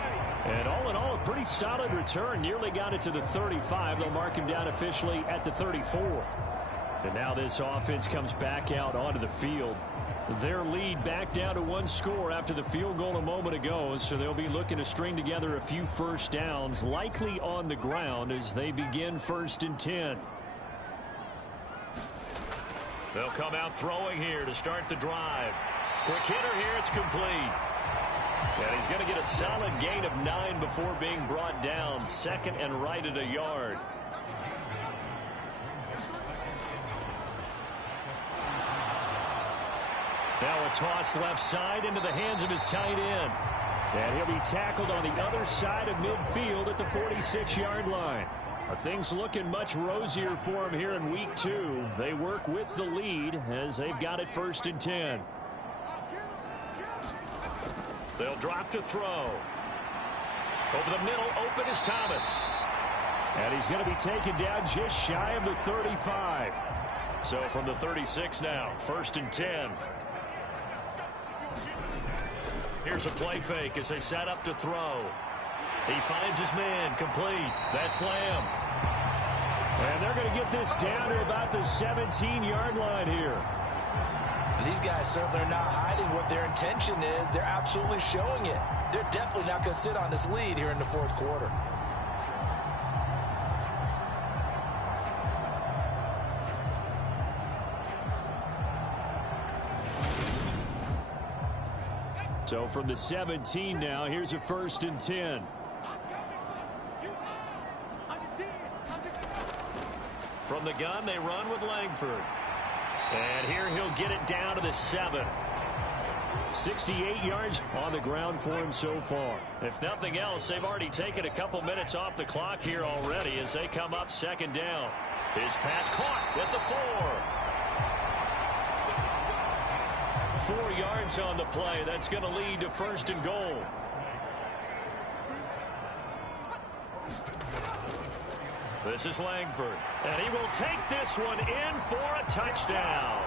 And all in all, a pretty solid return. Nearly got it to the 35. They'll mark him down officially at the 34. And now this offense comes back out onto the field. Their lead back down to 1 score after the field goal a moment ago, so they'll be looking to string together a few first downs, likely on the ground as they begin 1st and 10. They'll come out throwing here to start the drive. Quick hitter here, it's complete. And he's going to get a solid gain of 9 before being brought down, 2nd and right at a yard. Now a toss left side into the hands of his tight end. And he'll be tackled on the other side of midfield at the 46-yard line. Things looking much rosier for him here in week 2. They work with the lead as they've got it 1st and 10. They'll drop to throw. Over the middle, open is Thomas. And he's going to be taken down just shy of the 35. So from the 36 now, 1st and 10. Here's a play fake as they set up to throw. He finds his man, complete. That's Lamb. And they're going to get this down to about the 17-yard line here. These guys certainly are not hiding what their intention is. They're absolutely showing it. They're definitely not going to sit on this lead here in the 4th quarter. So from the 17 now, here's a 1st and 10. From the gun, they run with Langford. And here he'll get it down to the 7. 68 yards on the ground for him so far. If nothing else, they've already taken a couple minutes off the clock here already as they come up 2nd down. His pass caught at the 4. 4 yards on the play. That's going to lead to 1st and goal. This is Langford. And he will take this one in for a touchdown.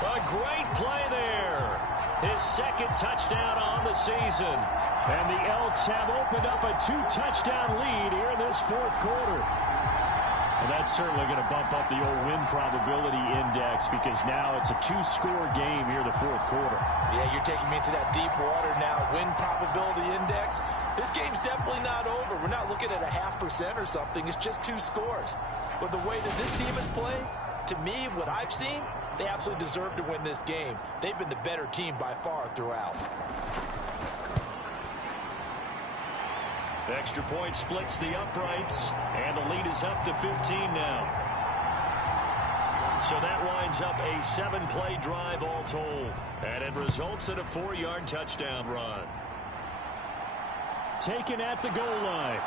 A great play there. His 2nd touchdown on the season. And the Elks have opened up a 2-touchdown lead here in this 4th quarter. And that's certainly going to bump up the old win probability index because now it's a 2-score game here in the 4th quarter. Yeah, you're taking me into that deep water now. Win probability index. This game's definitely not over. We're not looking at a 0.5% or something. It's just 2 scores. But the way that this team has played, to me, what I've seen, they absolutely deserve to win this game. They've been the better team by far throughout. The extra point splits the uprights, and the lead is up to 15 now. So that winds up a 7-play drive all told, and it results in a 4-yard touchdown run. Taken at the goal line.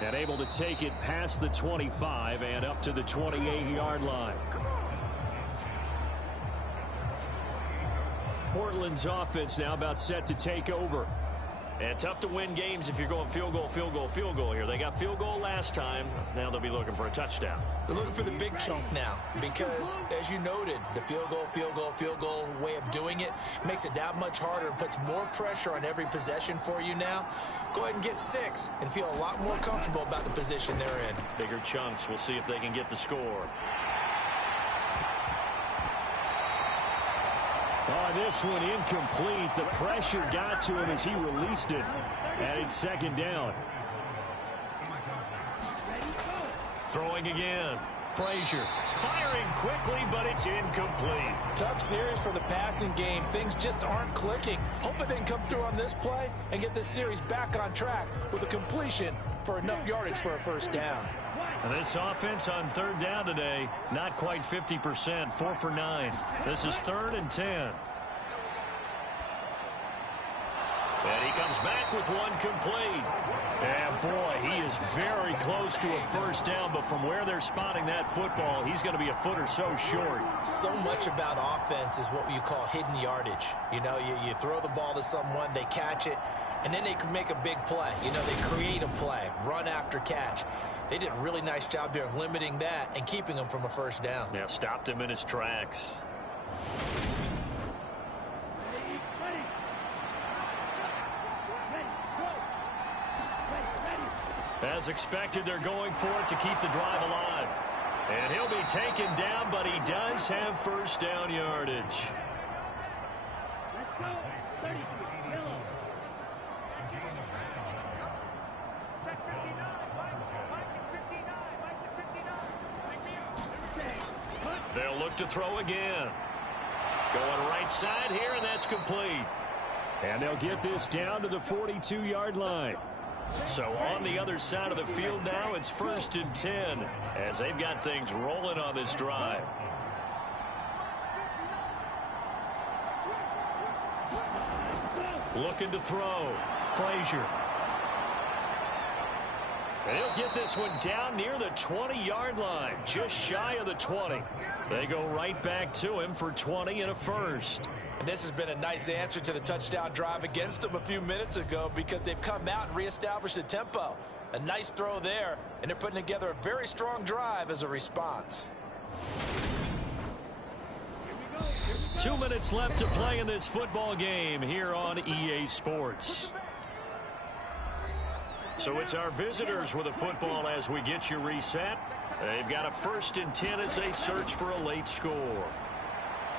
And able to take it past the 25 and up to the 28-yard line. Portland's offense now about set to take over. And tough to win games if you're going field goal, field goal, field goal here. They got field goal last time. Now they'll be looking for a touchdown. They're looking for the big chunk now because, as you noted, the field goal way of doing it makes it that much harder and puts more pressure on every possession for you now. Go ahead and get 6 and feel a lot more comfortable about the position they're in. Bigger chunks. We'll see if they can get the score. Oh, this one incomplete. The pressure got to him as he released it. And it's second down. Throwing again. Frazier firing quickly, but it's incomplete. Tough series for the passing game. Things just aren't clicking. Hoping they can come through on this play and get this series back on track with a completion for enough yardage for a first down. And this offense on third down today, not quite 50%, 4 for 9. This is 3rd and 10. And he comes back with one complete. And boy, he is very close to a first down, but from where they're spotting that football, he's going to be a foot or so short. So much about offense is what you call hidden yardage. You know, you throw the ball to someone, they catch it, and then they can make a big play. You know, they create a play, run after catch. They did a really nice job there of limiting that and keeping him from a first down. Yeah, stopped him in his tracks. As expected, they're going for it to keep the drive alive. And he'll be taken down, but he does have first down yardage. They'll look to throw again. Going right side here, and that's complete. And they'll get this down to the 42-yard line. So on the other side of the field now, it's 1st and 10 as they've got things rolling on this drive. Looking to throw. Frazier. And he'll get this one down near the 20-yard line, just shy of the 20. They go right back to him for 20 and a first. And this has been a nice answer to the touchdown drive against them a few minutes ago because they've come out and reestablished the tempo. A nice throw there, and they're putting together a very strong drive as a response. 2 minutes left to play in this football game here on EA Sports. So it's our visitors with a football as we get you reset. They've got a 1st and 10 as they search for a late score.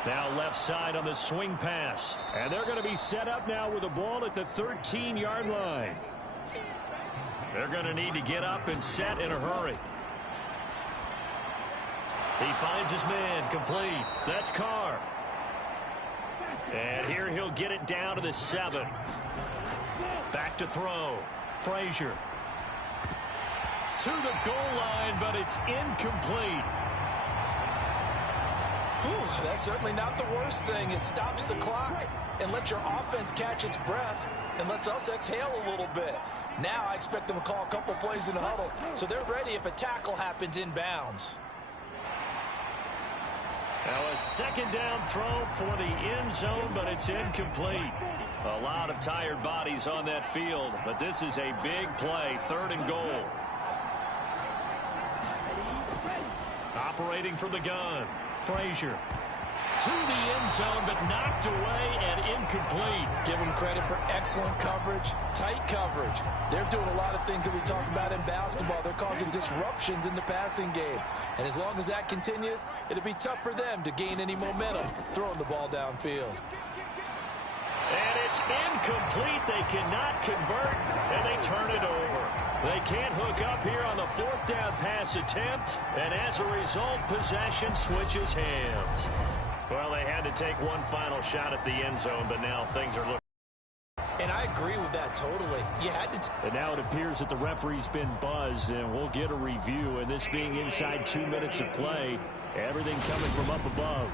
Now left side on the swing pass. And they're going to be set up now with the ball at the 13-yard line. They're going to need to get up and set in a hurry. He finds his man complete. That's Carr. And here he'll get it down to the 7. Back to throw. Frazier. To the goal line, but it's incomplete. Whew, that's certainly not the worst thing. It stops the clock and lets your offense catch its breath and lets us exhale a little bit. Now I expect them to call a couple plays in the huddle so they're ready if a tackle happens inbounds. Now a second down throw for the end zone, but it's incomplete. A lot of tired bodies on that field, but this is a big play, 3rd and goal. Operating from the gun, Frazier. To the end zone, but knocked away and incomplete. Give them credit for excellent coverage, tight coverage. They're doing a lot of things that we talk about in basketball. They're causing disruptions in the passing game. And as long as that continues, it'll be tough for them to gain any momentum throwing the ball downfield. And it's incomplete. They cannot convert, and they turn it over. They can't hook up here on the 4th down pass attempt, and as a result, possession switches hands. Well, they had to take one final shot at the end zone, but now things are looking. And I agree with that totally. You had to. And now it appears that the referee's been buzzed, and we'll get a review. And this being inside 2 minutes of play, everything coming from up above.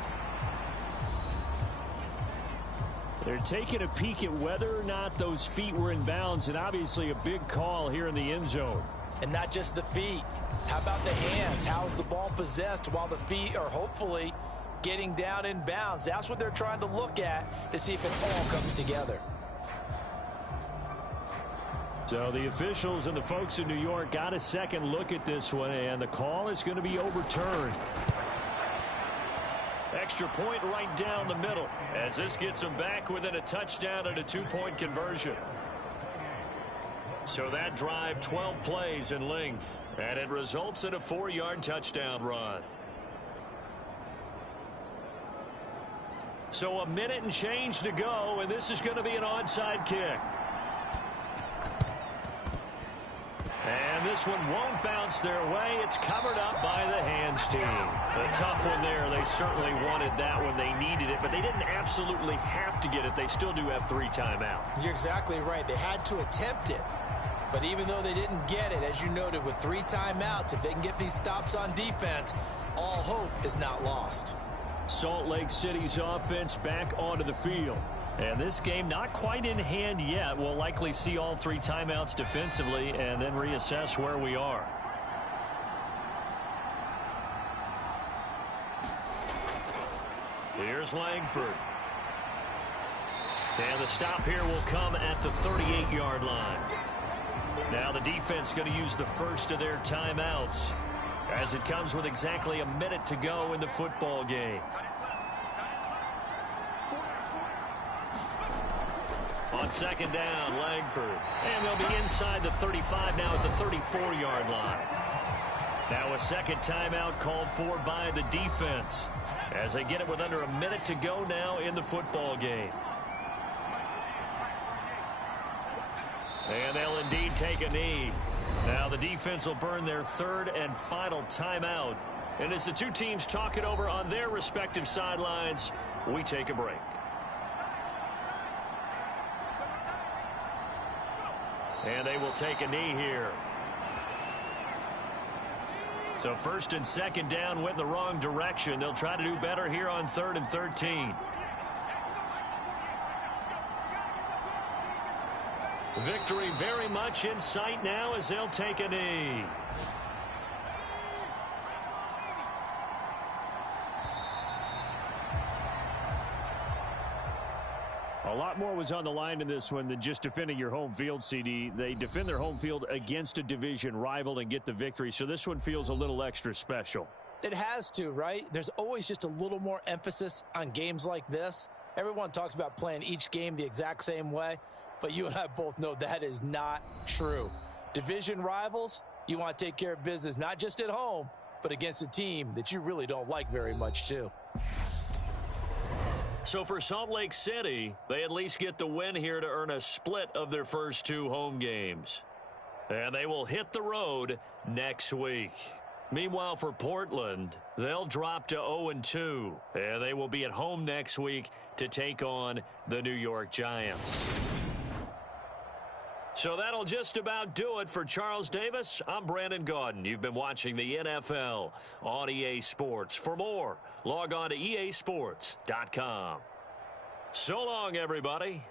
They're taking a peek at whether or not those feet were in bounds, and obviously a big call here in the end zone. And not just the feet. How about the hands? How is the ball possessed while the feet are hopefully getting down in bounds? That's what they're trying to look at to see if it all comes together. So the officials and the folks in New York got a second look at this one, and the call is going to be overturned. Extra point right down the middle as this gets them back within a touchdown and a 2-point conversion. So that drive, 12 plays in length, and it results in a 4-yard touchdown run. So a minute and change to go, and this is going to be an onside kick. And this one won't bounce their way. It's covered up by the hands team. A tough one there. They certainly wanted that when they needed it, but they didn't absolutely have to get it. They still do have 3 timeouts. You're exactly right. They had to attempt it. But even though they didn't get it, as you noted, with 3 timeouts, if they can get these stops on defense, all hope is not lost. Salt Lake City's offense back onto the field. And this game not quite in hand yet. We'll likely see all 3 timeouts defensively and then reassess where we are. Here's Langford. And the stop here will come at the 38-yard line. Now the defense going to use the first of their timeouts as it comes with exactly a minute to go in the football game. On second down, Langford. And they'll be inside the 35 now at the 34-yard line. Now a second timeout called for by the defense as they get it with under a minute to go now in the football game. And they'll indeed take a knee. Now the defense will burn their 3rd and final timeout. And as the 2 teams talk it over on their respective sidelines, we take a break. And they will take a knee here. So 1st and 2nd down went in the wrong direction. They'll try to do better here on 3rd and 13. Victory very much in sight now as they'll take a knee. A lot more was on the line in this one than just defending your home field, CD. They defend their home field against a division rival and get the victory, so this one feels a little extra special. It has to, right? There's always just a little more emphasis on games like this. Everyone talks about playing each game the exact same way, but you and I both know that is not true. Division rivals, you want to take care of business not just at home, but against a team that you really don't like very much too. So for Salt Lake City, they at least get the win here to earn a split of their first 2 home games. And they will hit the road next week. Meanwhile, for Portland, they'll drop to 0-2. And they will be at home next week to take on the New York Giants. So that'll just about do it for Charles Davis. I'm Brandon Gaudin. You've been watching the NFL on EA Sports. For more, log on to easports.com. So long, everybody.